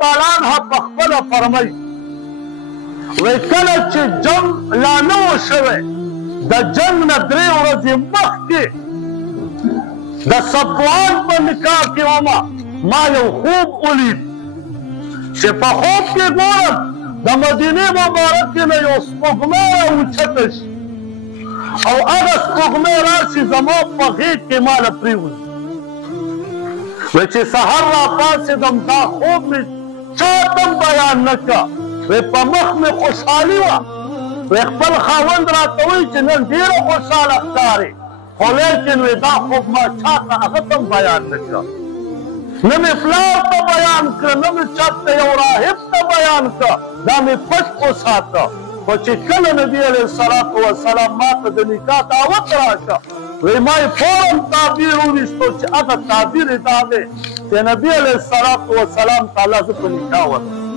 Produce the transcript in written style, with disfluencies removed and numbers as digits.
تعالی عنہ پخپله فرمایي وایي کله چې جنګ لا نه و شوی د جنګ نه 3 ورځې مخکې د صفوان په نکاح کې ومه ما یو خوب ولید چې په خوب کې ګورم د مدینې مبارکې نه یو سپوږمۍ راوچته شي او هغه سپوږمۍ راشي زما په غېږ کې ماله پرېوځي وایي چې سحر راپاڅېدم دا خوب مې چاته هم بیان نه کړه وایي په مخ مې خوشحالي وه وایي خپل خاوند راته وایي چې نن ډېره خوشحاله ښکارې خو لیکن وایي دا خوب ما چاته هغه ته هم بیان نه کړه نه مې پلار ته بیان کړه نه مې چاته یو راهب ته بیان کړه دا مې پټ وساته خو چې کله نبي علیه الصلاة وسلام ما ته د نکاح دعوت راکړه وایي ما یې فوراً تعبیر وویستو چې هغه تعبیر یې دا دی چې نبي علیه الصلاة وسلام تعالی زه په نکاح ورکړم